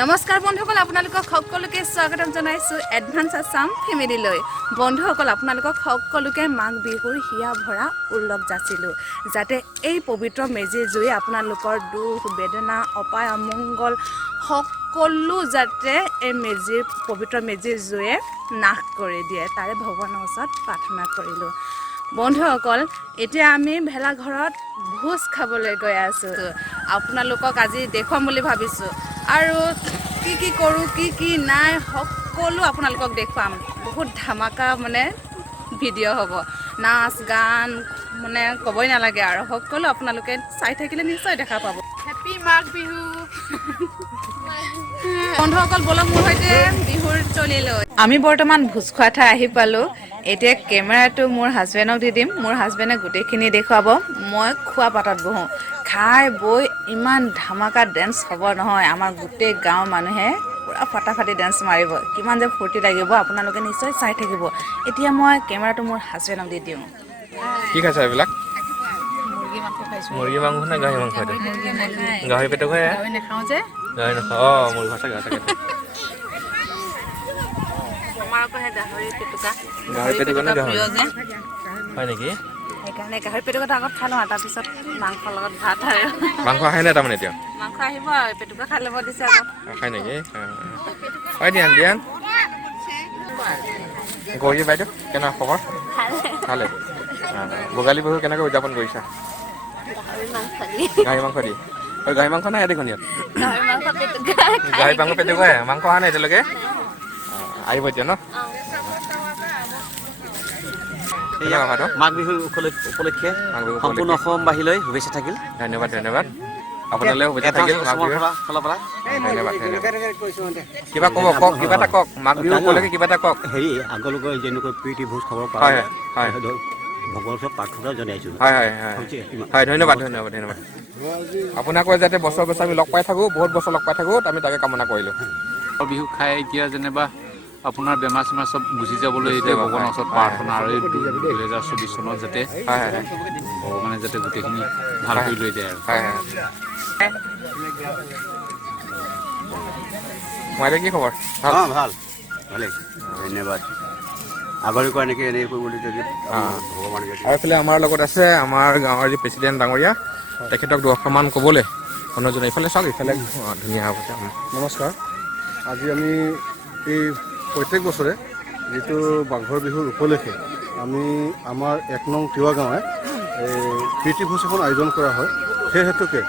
নমস্কাৰ বন্ধুসকল, আপোনালোকক সকলোকে স্বাগতম জনাইছোঁ এডভান্স আছাম ফেমিলিলৈ। বন্ধুসকল, আপোনালোকক সকলোকে মাঘ বিহুৰ হিয়া ভৰা উল্লেখ যাচিলোঁ, যাতে এই পবিত্ৰ মেজি জুই আপোনালোকৰ দুখ বেদনা অপায় অমংগল সকলো যাতে এই পবিত্ৰ মেজিৰ জুয়ে নাশ কৰি দিয়ে, তাৰে ভগৱানৰ ওচৰত প্ৰাৰ্থনা কৰিলোঁ। বন্ধুসকল, এতিয়া আমি ভেলাঘৰত ভোজ খাবলৈ গৈ আছোঁ। আপোনালোকক আজি দেখুৱাম বুলি ভাবিছোঁ আৰু কি কৰোঁ কি নাই সকলো আপোনালোকক দেখুৱাম। বহুত ধামাকা ভিডিঅ' হ'ব, নাচ গান ক'বই নালাগে আৰু সকলো আপোনালোকে চাই থাকিলে নিশ্চয় দেখা পাব। হেপী মাঘ বিহু বন্ধুসকল, বলক মোৰ সৈতে বিহুৰ চলিলৈ। আমি বৰ্তমান ভোজ খোৱা ঠাই আহি পালোঁ। এতিয়া কেমেৰাটো মোৰ হাজবেণ্ডক দি দিম, মোৰ হাজবেণ্ডে গোটেইখিনি দেখুৱাব, মই খোৱা পাতত বহোঁ। খাই বৈ ইমান ধামাকা ডেন্স হ'ব নহয়, আমাৰ গোটেই গাঁৱৰ মানুহে পূৰা ফাটাফাটি ডেন্স মাৰিব। কিমান যে ফূৰ্তি লাগিব আপোনালোকে নিশ্চয় চাই থাকিব। এতিয়া মই কেমেৰাটো মোৰ হাজবেণ্ডক দি দিওঁ। কি খাইছা এইবিলাক? মুৰ্গী মাংস খাইছোঁ। মুৰ্গী মাংস নে গাহৰি মাংস? গাহৰি পেটু খাই? গাহৰি নাখাওঁ যে। গাহৰি নাখাওঁ? মুৰ্গী খাইছা গাহৰি আমাৰ আকৌ সেই গাহৰি পেটুকা। গাহৰি পেটুকা নে গাহৰি? প্ৰিয় যে। হয় নেকি? সেইকাৰণে গাহৰি পেটুকাটো আগত খাই লওঁ আৰু তাৰপিছত মাংসৰ লগত ভাত আৰু। মাংস আহে নাই তাৰমানে এতিয়া? মাংস আহিব আৰু পেটুকা খাই ল'ব দিছে আগত। খাই নেকি? হয় দিয়ান গৌৰী বাইদেউ কেনেকুৱা খবৰ? ভালে। ভোগালী বিহু কেনেকৈ উদযাপন কৰিছা? গাহৰি মাংস দি। গাহৰি মাংস নাই দেখোন ইয়াত। গাহৰি মাংস পেটুকা মাংস অহা নাই এতিয়ালৈকে? আহিব এতিয়া ন? মাঘ বিহুৰ উপলক্ষে সম্পূৰ্ণ অসমবাসীলৈ শুভেচ্ছা থাকিল। ধন্যবাদ আপোনালৈ শুভেচ্ছা থাকিল। মাঘ বিহুৰ ধন্যবাদ। কিবা কওক, কিবা এটা কওক, মাঘ বিহু উপলক্ষে কিবা এটা কওক। আগলৈকে যেনেকৈ প্ৰীতি ভোজ খাব হয় পাৰে হয় ভগৱানৰ ওচৰত প্ৰাৰ্থনা জনাইছোঁ। হয় ধন্যবাদ। আপোনাকো যাতে বছৰ বছৰ আমি লগ পাই থাকোঁ, বহুত বছৰ লগ পাই থাকোঁ, আমি তাকে কামনা কৰিলোঁ। বিহু খাই এতিয়া যেনিবা আপোনাৰ বেমাৰ চেমাৰ চব গুচি যাবলৈ এতিয়া ভগৱানৰ ওচৰত প্ৰাৰ্থনা আৰু এই 2024 চনত যাতে ভগৱানে যাতে গোটেইখিনি ভাল কৰি লৈ যায় আৰু। মাইলে কি খবৰ? ভাল ভালেই, ধন্যবাদ। আগলৈকে এনেকৈ কৰিবলৈ যদি ভগৱানে যদি। আৰু এইফালে আমাৰ লগত আছে আমাৰ গাঁৱৰ যি প্ৰেচিডেণ্ট ডাঙৰীয়া, তেখেতক দুআষাৰমান ক'বলৈ অনুৰোধ জনাই। ইফালে চাওক, ইফালে ধুনীয়া হ'ব। নমস্কাৰ। আজি আমি এই প্ৰত্যেক বছৰে যিটো মাঘৰ বিহুৰ উপলক্ষে আমি আমাৰ 1 নং তিৱা গাঁৱে প্ৰীতিভোজ এখন আয়োজন কৰা হয়। সেই হেতুকে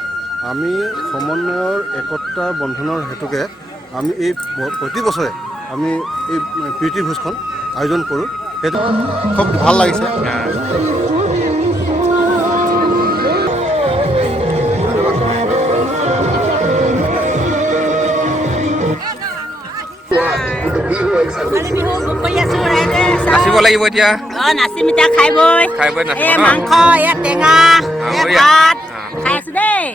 আমি সমন্বয়ৰ একতা বন্ধনৰ হেতুকে আমি এই প্ৰতি বছৰে আমি এই প্ৰীতিভোজখন আয়োজন কৰোঁ। সেইটো খুব ভাল লাগিছে। নাচিব লাগিব এতিয়া। নাচিম এতিয়া, খাই বৈ নাচিব ন? মাংস ইয়াত টেঙা ভাত খাই আছো দেই।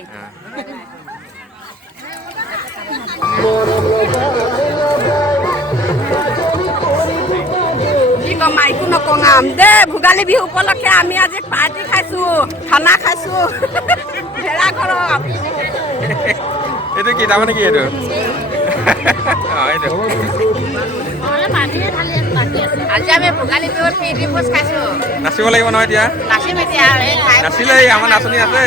কি কম, একো নকঙাম দেই। ভোগালী বিহু উপলক্ষে আমি আজি পাৰ্টি খাইছোঁ, খানা খাইছোঁ ভেলাঘৰত। এইটো কি তাৰমানে কি এইটো? আজি আমি ভোগালী বিহুত প্ৰীতি ভোজ খাইছোঁ। নাচিব লাগিব নহয় এতিয়া? নাচিম এতিয়া। নাচিলে আমাৰ নাচনী আছে,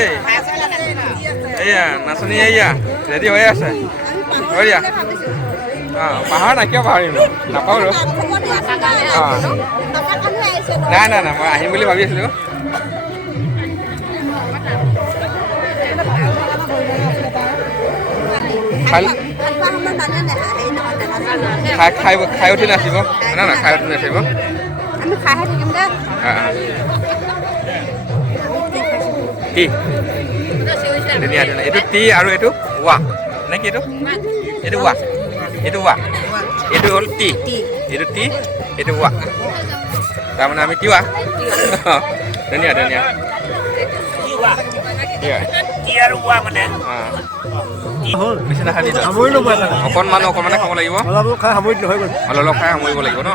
এইয়া নাচনী এইয়া ৰেডি হৈ আছে। হৈ দিয়া। পাহৰা নাই, কিয় পাহৰিম? নাপাওঁ আৰু। নাই মই আহিম বুলি ভাবি আছিলোঁ। খাই উঠি নাচিব না? খাই উঠি নাচিব। আমি খাইহে থাকিম দেই। টি ধুনীয়া। এইটো টি আৰু এইটো ৱা নে কি? এইটো ৱা, এইটো হ'ল টি, এইটো টি, এইটো ৱা, তাৰমানে আমি তিৱা। ধুনীয়া। অকণমানে খাব লাগিব। অলপ খাই সামৰিব লাগিব ন?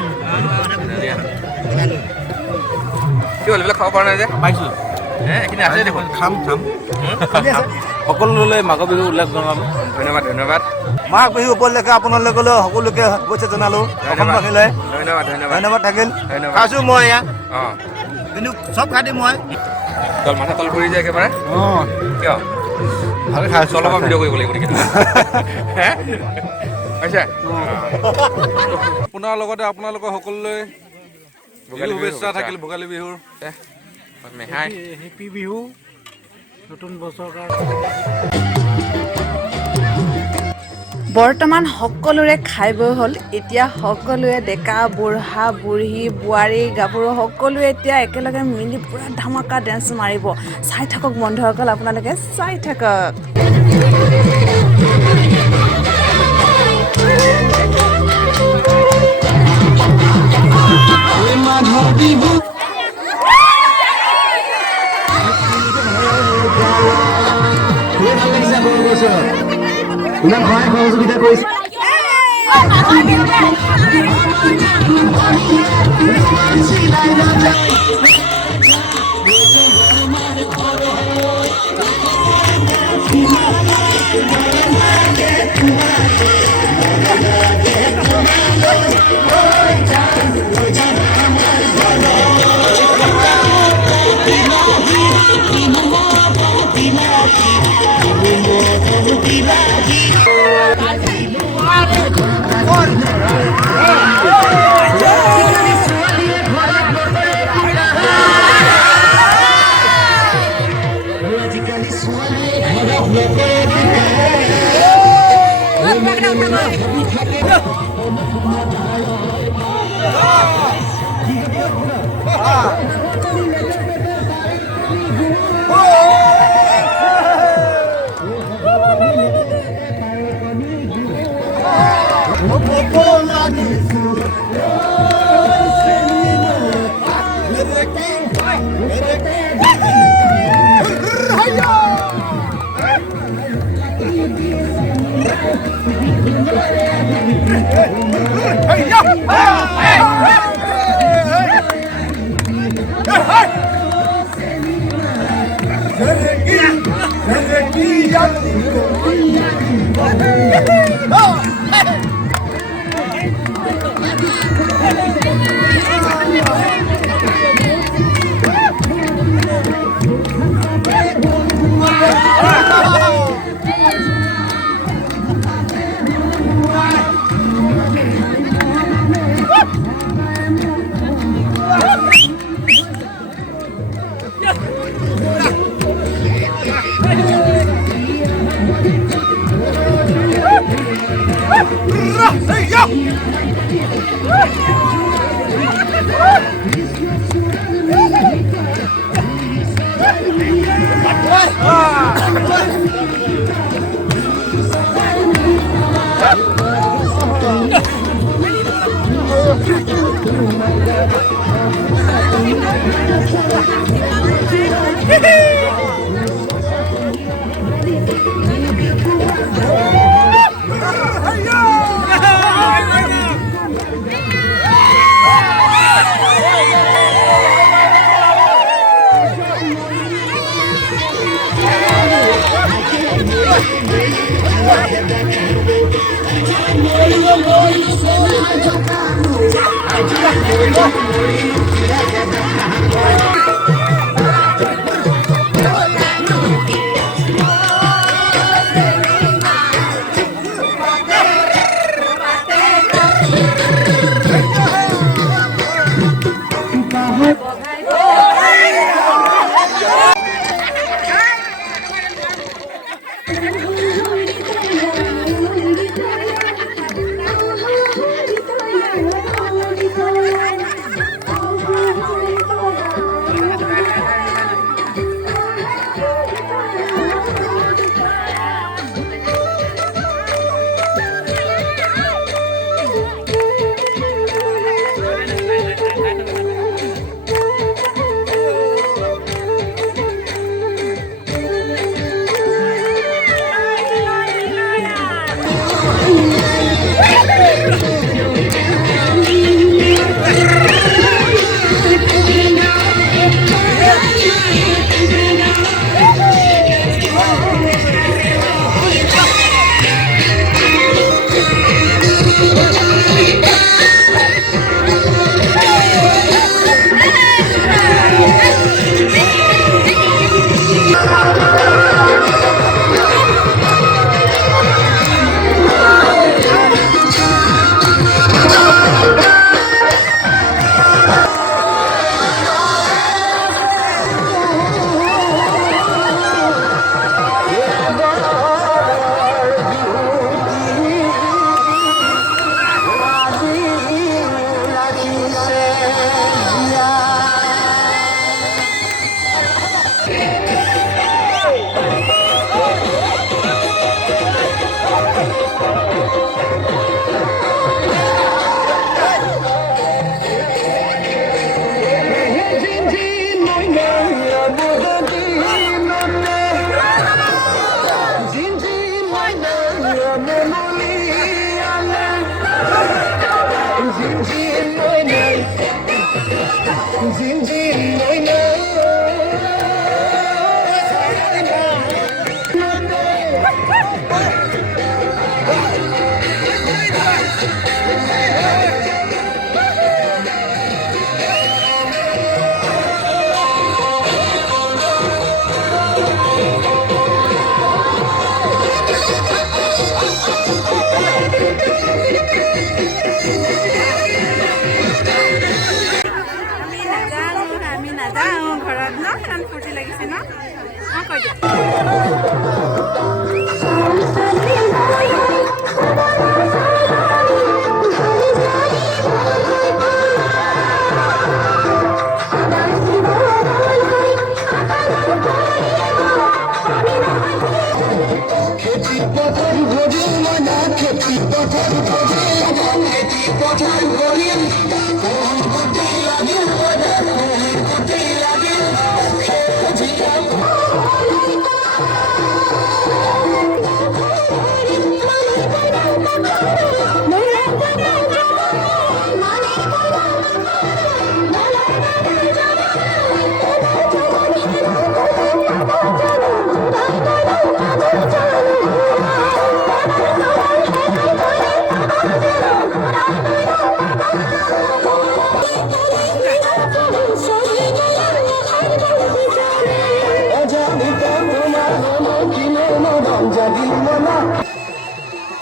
কি হ'ল, এইবিলাক খাব পৰা নাই যে? এইখিনি আছে দেখোন খাম সকলোলৈ মাঘৰ বিহু উল্লেখ জনালোঁ ধন্যবাদ ধন্যবাদ মাঘ বিহু উপলক্ষে আপোনালোকলৈ সকলোকে শুভেচ্ছা জনালোঁ অসমবাসীলৈ ধন্যবাদ ধন্যবাদ ধন্যবাদ থাকিল ধন্যবাদ খাইছোঁ মই এয়া অঁ কিন্তু চব খাই দিম মই তল মাথা তল পৰি যায় একেবাৰে অঁ কিয় ভালে খাইছোঁ তলৰ পৰা ভিডিঅ' কৰিব লাগিব নেকি হে হৈছে আপোনাৰ লগতে আপোনালোকৰ সকলোলৈ শুভেচ্ছা থাকিল ভোগালী বিহুৰ মেহাই হেপী বিহু নতুন বছৰ বৰ্তমান সকলোৰে খাই বৈ হ'ল এতিয়া সকলোৱে ডেকা বুঢ়া বুঢ়ী বোৱাৰী গাভৰু সকলোৱে এতিয়া একেলগে মিলি পূৰা ধামাকা ডেন্স মাৰিব চাই থাকক বন্ধুসকল আপোনালোকে চাই থাকক ইমান সহায় সহযোগিতা কৰিছে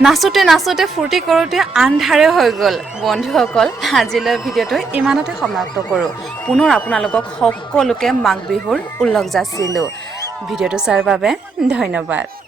নাচোতে নাচোতে ফূৰ্তি কৰোঁতে আন্ধাৰে হৈ গ'ল বন্ধুসকল আজিলৈ ভিডিঅ'টো ইমানতে সমাপ্ত কৰোঁ পুনৰ আপোনালোকক সকলোকে মাঘ বিহুৰ উল্লেখ যাচিলোঁ ভিডিঅ'টো চোৱাৰ বাবে ধন্যবাদ